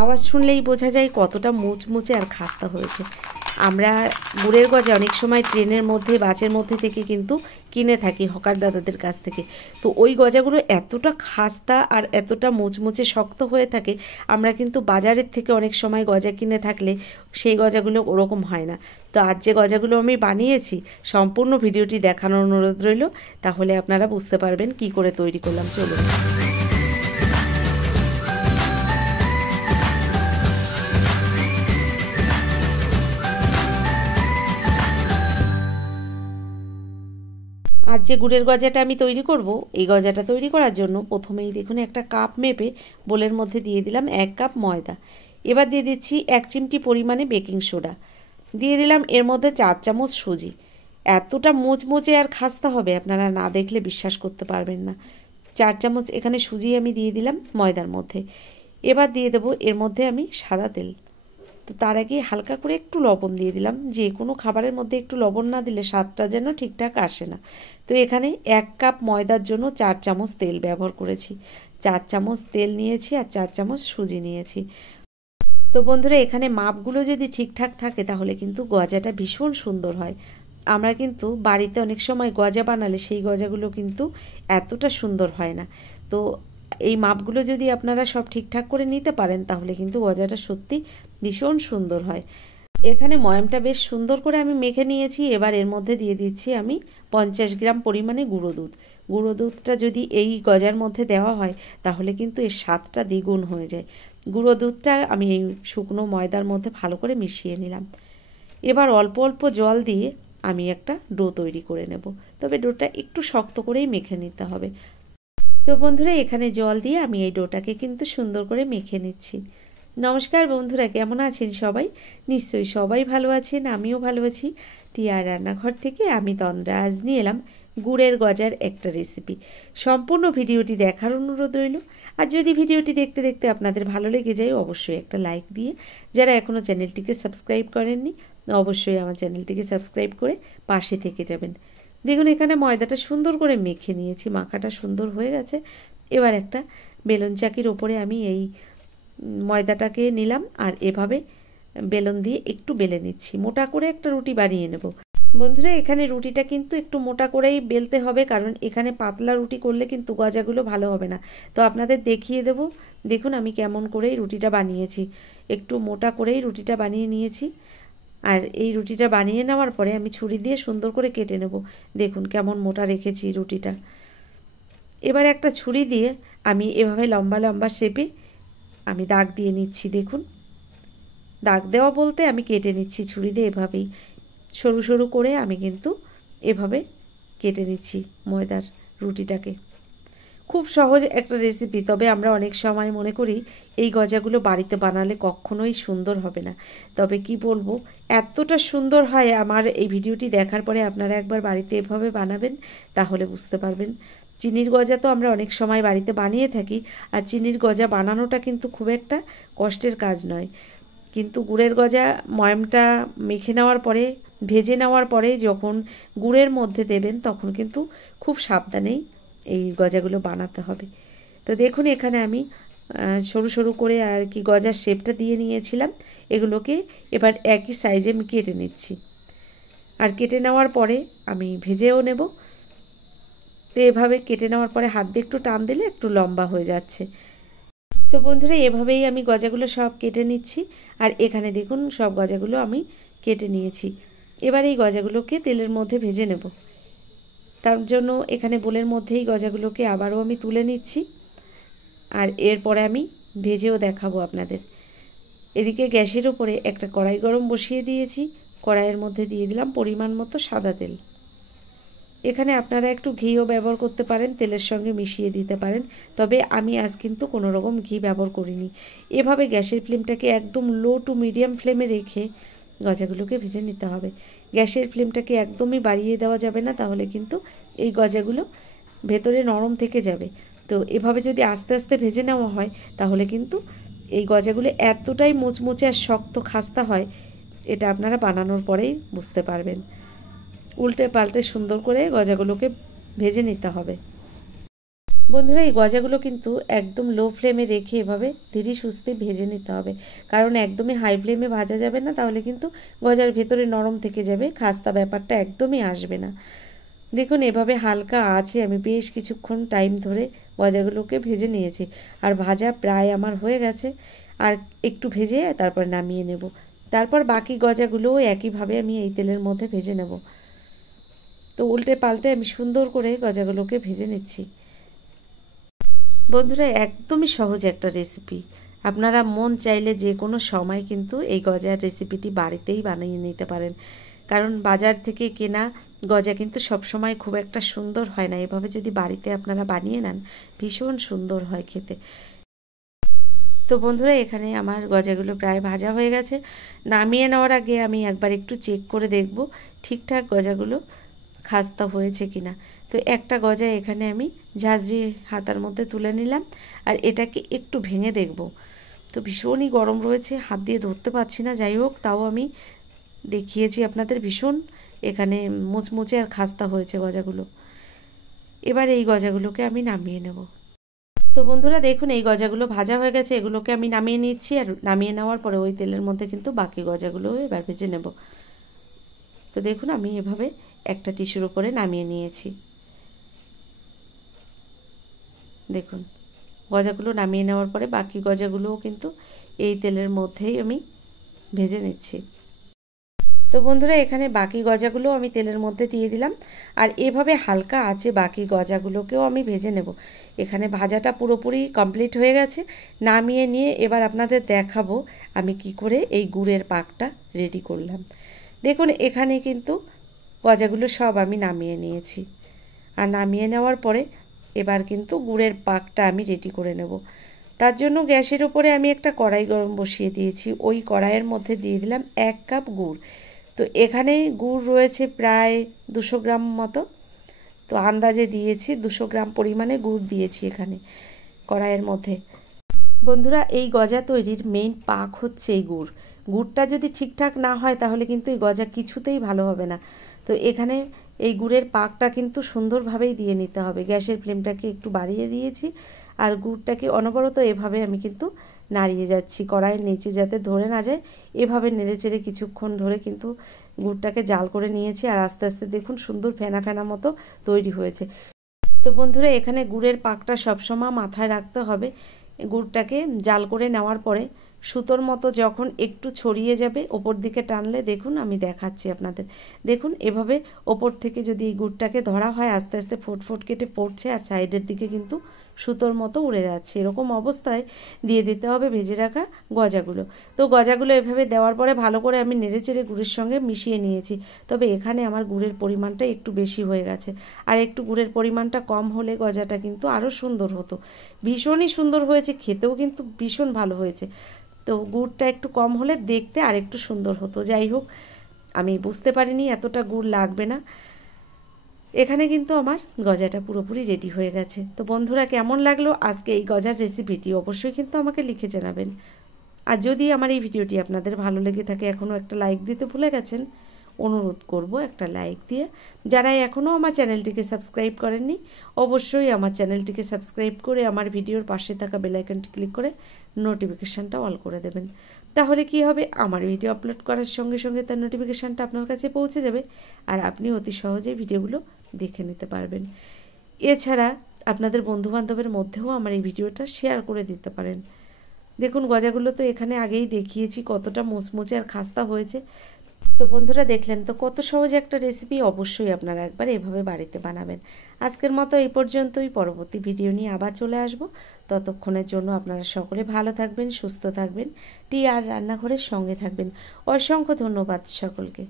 আওয়াজ শুনলেই বোঝা যায় কতটা মুচমুচে আর খাস্তা হয়েছে। আমরা গুড়ের গজা অনেক সময় ট্রেনের মধ্যে বাসের মধ্যে থেকে কিন্তু কিনে থাকি হকার দাদাদের কাছ থেকে। তো ওই গজাগুলো এতটা খাস্তা আর এতটা মুচমুচে শক্ত হয়ে থাকে, আমরা কিন্তু বাজারের থেকে অনেক সময় গজা কিনে থাকলে সেই গজাগুলো ওরকম হয় না। তো আজ যে গজাগুলো আমি বানিয়েছি সম্পূর্ণ ভিডিওটি দেখানোর অনুরোধ রইল, তাহলে আপনারা বুঝতে পারবেন কি করে তৈরি করলাম। চলুন। আজ যে গুড়ের গজাটা আমি তৈরি করব, এই গজাটা তৈরি করার জন্য প্রথমেই দেখুন একটা কাপ মেপে বোলের মধ্যে দিয়ে দিলাম 1 কাপ ময়দা। এবার দিয়ে দিচ্ছি 1 চিমটি পরিমাণে বেকিং সোডা। দিয়ে দিলাম এর মধ্যে 4 চামচ সুজি। এতটা মুচমুচে আর খাস্তা হবে আপনারা না দেখলে বিশ্বাস করতে পারবেন না। 4 চামচ এখানে সুজি আমি দিয়ে দিলাম ময়দার মধ্যে। এবার দিয়ে দেবো এর মধ্যে আমি সাদা তেল। তো তার আগে হালকা করে একটু লবণ দিয়ে দিলাম। যে কোনো খাবারের মধ্যে একটু লবণ না দিলে স্বাদটা যেন ঠিকঠাক আসে না। তো এখানে 1 কাপ ময়দার জন্য 4 চামচ তেল ব্যবহার করেছি। 4 চামচ তেল নিয়েছি আর 4 চামচ সুজি নিয়েছি। তো বন্ধুরা, এখানে মাপগুলো যদি ঠিকঠাক থাকে তাহলে কিন্তু গজাটা ভীষণ সুন্দর হয়। আমরা কিন্তু বাড়িতে অনেক সময় গজা বানালে সেই গজাগুলো কিন্তু এতটা সুন্দর হয় না। তো এই মাপগুলো যদি আপনারা সব ঠিকঠাক করে নিতে পারেন তাহলে কিন্তু গজাটা সত্যি ভীষণ সুন্দর হয়। এখানে ময়ামটা বেশ সুন্দর করে আমি মেখে নিয়েছি। এবার এর মধ্যে দিয়ে দিচ্ছি আমি 50 গ্রাম পরিমাণে গুঁড়ো দুধ। গুঁড়ো দুধটা যদি এই গজার মধ্যে দেওয়া হয় তাহলে কিন্তু এর স্বাদটা দ্বিগুণ হয়ে যায়। গুঁড়ো দুধটা আমি এই শুকনো ময়দার মধ্যে ভালো করে মিশিয়ে নিলাম। এবার অল্প অল্প জল দিয়ে আমি একটা ডো তৈরি করে নেব। তবে ডোটা একটু শক্ত করেই মেখে নিতে হবে। তো বন্ধুরা, এখানে জল দিয়ে আমি এই ডোটাকে কিন্তু সুন্দর করে মেখে নিচ্ছি। নমস্কার বন্ধুরা, কেমন আছেন সবাই? নিশ্চয়ই সবাই ভালো আছেন, আমিও ভালো আছি। টিয়ার রান্নাঘর থেকে আমি তন্দ্রা আজ নিয়ে এলাম গুড়ের গজার একটা রেসিপি। সম্পূর্ণ ভিডিওটি দেখার অনুরোধ রইল। আর যদি ভিডিওটি দেখতে দেখতে আপনাদের ভালো লেগে যায় অবশ্যই একটা লাইক দিয়ে, যারা এখনও চ্যানেলটিকে সাবস্ক্রাইব করেননি অবশ্যই আমার চ্যানেলটিকে সাবস্ক্রাইব করে পাশে থেকে যাবেন। দেখুন এখানে ময়দাটা সুন্দর করে মেখে নিয়েছি, মাখাটা সুন্দর হয়ে গেছে। এবার একটা বেলুন চাকির ওপরে আমি এই ময়দাটাকে নিলাম আর এভাবে বেলুন দিয়ে একটু বেলে নিচ্ছি। মোটা করে একটা রুটি বানিয়ে নেব। বন্ধুরা, এখানে রুটিটা কিন্তু একটু মোটা করেই বেলতে হবে, কারণ এখানে পাতলা রুটি করলে কিন্তু গজাগুলো ভালো হবে না। তো আপনাদের দেখিয়ে দেব। দেখুন আমি কেমন করেই রুটিটা বানিয়েছি। একটু মোটা করেই রুটিটা বানিয়ে নিয়েছি। আর এই রুটিটা বানিয়ে নেওয়ার পরে আমি ছুরি দিয়ে সুন্দর করে কেটে নেব। দেখুন কেমন মোটা রেখেছি রুটিটা। এবার একটা ছুরি দিয়ে আমি এভাবে লম্বা লম্বা শেপে আমি দাগ দিয়ে নিচ্ছি। দেখুন দাগ দেওয়া বলতে আমি কেটে নিচ্ছি ছুরি দিয়ে। এভাবেই সরু সরু করে আমি কিন্তু এভাবে কেটে নিচ্ছি ময়দার রুটিটাকে। খুব সহজ একটা রেসিপি, তবে আমরা অনেক সময় মনে করি এই গজাগুলো বাড়িতে বানালে কখনোই সুন্দর হবে না। তবে কি বলবো, এতটা সুন্দর হয়। আমার এই ভিডিওটি দেখার পরে আপনারা একবার বাড়িতে এভাবে বানাবেন, তাহলে বুঝতে পারবেন। চিনির গজা তো আমরা অনেক সময় বাড়িতে বানিয়ে থাকি, আর চিনির গজা বানানোটা কিন্তু খুব একটা কষ্টের কাজ নয়। কিন্তু গুড়ের গজা ময়ামটা মেখে নেওয়ার পরে, ভেজে নেওয়ার পরে যখন গুড়ের মধ্যে দেবেন তখন কিন্তু খুব সাবধানেই এই গজাগুলো বানাতে হবে। তো দেখুন এখানে আমি সরু সরু করে আর কি গজার শেপটা দিয়ে নিয়েছিলাম। এগুলোকে এবার একই সাইজে আমি কেটে নিচ্ছি। আর কেটে নেওয়ার পরে আমি ভেজেও নেব। তো এভাবে কেটে নেওয়ার পরে হাত দিয়ে একটু টান দিলে একটু লম্বা হয়ে যাচ্ছে। তো বন্ধুরা, এভাবেই আমি গজাগুলো সব কেটে নিচ্ছি। আর এখানে দেখুন সব গজাগুলো আমি কেটে নিয়েছি। এবার এই গজাগুলোকে তেলের মধ্যে ভেজে নেব। তার জন্য এখানে বোলের মধ্যেই গজাগুলোকে আবারও আমি তুলে নিচ্ছি। আর এরপরে আমি ভেজেও দেখাবো আপনাদের। এদিকে গ্যাসের ওপরে একটা কড়াই গরম বসিয়ে দিয়েছি। কড়াইয়ের মধ্যে দিয়ে দিলাম পরিমাণ মতো সাদা তেল। এখানে আপনারা একটু ঘিও ব্যবহার করতে পারেন, তেলের সঙ্গে মিশিয়ে দিতে পারেন। তবে আমি আজ কিন্তু কোনো রকম ঘি ব্যবহার করিনি। এভাবে গ্যাসের ফ্লেমটাকে একদম লো টু মিডিয়াম ফ্লেমে রেখে গজাগুলোকে ভেজে নিতে হবে। গ্যাসের ফ্লেমটাকে একদমই বাড়িয়ে দেওয়া যাবে না, তাহলে কিন্তু এই গজাগুলো ভেতরে নরম থেকে যাবে। তো এভাবে যদি আস্তে আস্তে ভেজে নেওয়া হয় তাহলে কিন্তু এই গজাগুলো এতটাই মুচমুচে আর শক্ত খাস্তা হয়, এটা আপনারা বানানোর পরেই বুঝতে পারবেন। উল্টে পাল্টে সুন্দর করে গজাগুলোকে ভেজে নিতে হবে। বন্ধুরা এই গজাগুলো কিন্তু একদম লো ফ্লেমে রেখে এভাবে ধীরে সুস্থে ভেজে নিতে হবে, কারণ একদমই হাই ফ্লেমে ভাজা যাবে না, তাহলে কিন্তু গজার ভেতরে নরম থেকে যাবে, খাস্তা ব্যাপারটা একদমই আসবে না। দেখুন এভাবে হালকা আছে আমি বেশ কিছুক্ষণ টাইম ধরে গজাগুলোকে ভেজে নিয়েছি, আর ভাজা প্রায় আমার হয়ে গেছে। আর একটু ভেজে তারপর নামিয়ে নেব। তারপর বাকি গজাগুলোও একইভাবে আমি এই তেলের মধ্যে ভেজে নেব। তো উল্টে পাল্টে আমি সুন্দর করে গজাগুলোকে ভেজে নিচ্ছি। বন্ধুরা একদমই সহজ একটা রেসিপি, আপনারা মন চাইলে যে কোনো সময় কিন্তু এই গজার রেসিপিটি বাড়িতেই বানিয়ে নিতে পারেন, কারণ বাজার থেকে কেনা গজা কিন্তু সবসময় খুব একটা সুন্দর হয় না। এভাবে যদি বাড়িতে আপনারা বানিয়ে নেন ভীষণ সুন্দর হয় খেতে। তো বন্ধুরা এখানে আমার গজাগুলো প্রায় ভাজা হয়ে গেছে। নামিয়ে নেওয়ার আগে আমি একবার একটু চেক করে দেখব ঠিকঠাক গজাগুলো খাস্তা হয়েছে কিনা। তো একটা গজা এখানে আমি ঝাঁঝরি হাতার মধ্যে তুলে নিলাম, আর এটাকে একটু ভেঙে দেখব। তো ভীষণই গরম রয়েছে, হাত দিয়ে ধরতে পারছি না, যাই হোক তাও আমি দেখিয়েছি আপনাদের। ভীষণ এখানে মুচমুচে আর খাস্তা হয়েছে গজাগুলো। এবার এই গজাগুলোকে আমি নামিয়ে নেব। তো বন্ধুরা দেখুন এই গজাগুলো ভাজা হয়ে গেছে, এগুলোকে আমি নামিয়ে নিচ্ছি। আর নামিয়ে নেওয়ার পরে ওই তেলের মধ্যে কিন্তু বাকি গজাগুলো এবার ভেজে নেব। তো দেখুন আমি এভাবে একটা টিস্যুর উপরে নামিয়ে নিয়েছি। দেখুন গজাগুলো নামিয়ে নেওয়ার পরে বাকি গজাগুলোও কিন্তু এই তেলের মধ্যেই আমি ভেজে নিচ্ছি। তো বন্ধুরা এখানে বাকি গজাগুলো আমি তেলের মধ্যে দিয়ে দিলাম, আর এভাবে হালকা আছে বাকি গজাগুলোকেও আমি ভেজে নেব। এখানে ভাজাটা পুরোপুরি কমপ্লিট হয়ে গেছে। নামিয়ে নিয়ে এবার আপনাদের দেখাবো আমি কি করে এই গুড়ের পাকটা রেডি করলাম। দেখুন এখানে কিন্তু গজাগুলো সব আমি নামিয়ে নিয়েছি, আর নামিয়ে নেওয়ার পরে এবার কিন্তু গুড়ের পাকটা আমি রেডি করে নেব। তার জন্য গ্যাসের উপরে আমি একটা কড়াই গরম বসিয়ে দিয়েছি। ওই কড়াইয়ের মধ্যে দিয়ে দিলাম 1 কাপ গুড়। তো এখানে গুড় রয়েছে প্রায় 200 গ্রাম মতো, তো আন্দাজে দিয়েছি 200 গ্রাম পরিমাণে গুড় দিয়েছি এখানে কড়াইয়ের মধ্যে। বন্ধুরা এই গজা তৈরির মেইন পাক হচ্ছে এই গুড়। গুড়টা যদি ঠিকঠাক না হয় তাহলে কিন্তু এই গজা কিছুতেই ভালো হবে না। তো এখানে এই গুড়ের পাকটা কিন্তু সুন্দরভাবেই দিয়ে নিতে হবে। গ্যাসের ফ্লেমটাকে একটু বাড়িয়ে দিয়েছি, আর গুড়টাকে অনবরত এভাবে আমি কিন্তু নাড়িয়ে যাচ্ছি, কড়াইয়ের নিচে যাতে ধরে না যায়। এভাবে নেড়েচেড়ে কিছুক্ষণ ধরে কিন্তু গুড়টাকে জাল করে নিয়েছি, আর আস্তে আস্তে দেখুন সুন্দর ফেনা ফেনা মতো তৈরি হয়েছে। তো বন্ধুরা এখানে গুড়ের পাকটা সবসময় মাথায় রাখতে হবে। গুড়টাকে জাল করে নেওয়ার পরে সুতোর মতো যখন একটু ছড়িয়ে যাবে ওপর দিকে টানলে, দেখুন আমি দেখাচ্ছি আপনাদের, দেখুন এভাবে ওপর থেকে যদি এই গুড়টাকে ধরা হয় আস্তে আস্তে ফোট কেটে পড়ছে, আর সাইডের দিকে কিন্তু সুতোর মতো উড়ে যাচ্ছে। এরকম অবস্থায় দিয়ে দিতে হবে ভেজে রাখা গজাগুলো। তো গজাগুলো এভাবে দেওয়ার পরে ভালো করে আমি নেড়েচেড়ে গুড়ের সঙ্গে মিশিয়ে নিয়েছি। তবে এখানে আমার গুড়ের পরিমাণটা একটু বেশি হয়ে গেছে, আর একটু গুড়ের পরিমাণটা কম হলে গজাটা কিন্তু আরও সুন্দর হতো। ভীষণই সুন্দর হয়েছে, খেতেও কিন্তু ভীষণ ভালো হয়েছে। তো গুড়টা একটু কম হলে দেখতে আর একটু সুন্দর হতো। যাই হোক আমি বুঝতে পারিনি এতটা গুড় লাগবে না। এখানে কিন্তু আমার গজাটা পুরোপুরি রেডি হয়ে গেছে। তো বন্ধুরা কেমন লাগলো আজকে এই গজার রেসিপিটি অবশ্যই কিন্তু আমাকে লিখে জানাবেন। আর যদি আমার এই ভিডিওটি আপনাদের ভালো লেগে থাকে, এখনও একটা লাইক দিতে ভুলে গেছেন, অনুরোধ করব একটা লাইক দিয়ে। যারা এখনও আমার চ্যানেলটিকে সাবস্ক্রাইব করেননি অবশ্যই আমার চ্যানেলটিকে সাবস্ক্রাইব করে আমার ভিডিওর পাশে থাকা বেল আইকনটি ক্লিক করে নোটিফিকেশানটা অল করে দেবেন। তাহলে কি হবে, আমার ভিডিও আপলোড করার সঙ্গে সঙ্গে তার নোটিফিকেশানটা আপনার কাছে পৌঁছে যাবে, আর আপনি অতি সহজেই ভিডিওগুলো দেখে নিতে পারবেন। এছাড়া আপনাদের বন্ধুবান্ধবের মধ্যেও আমার এই ভিডিওটা শেয়ার করে দিতে পারেন। দেখুন গজাগুলো তো এখানে আগেই দেখিয়েছি কতটা মুচমুচে আর খাস্তা হয়েছে। তো বন্ধুরা দেখলেন তো কত সহজ একটা রেসিপি, অবশ্যই আপনারা একবার এভাবে বাড়িতে বানাবেন। আজকের মতো এই পর্যন্তই, পরবর্তী ভিডিও নিয়ে আবার চলে আসব। ততক্ষণের জন্য আপনারা সকলে ভালো থাকবেন, সুস্থ থাকবেন, টি আর রান্নাঘরের সঙ্গে থাকবেন। অসংখ্য ধন্যবাদ সকলকে।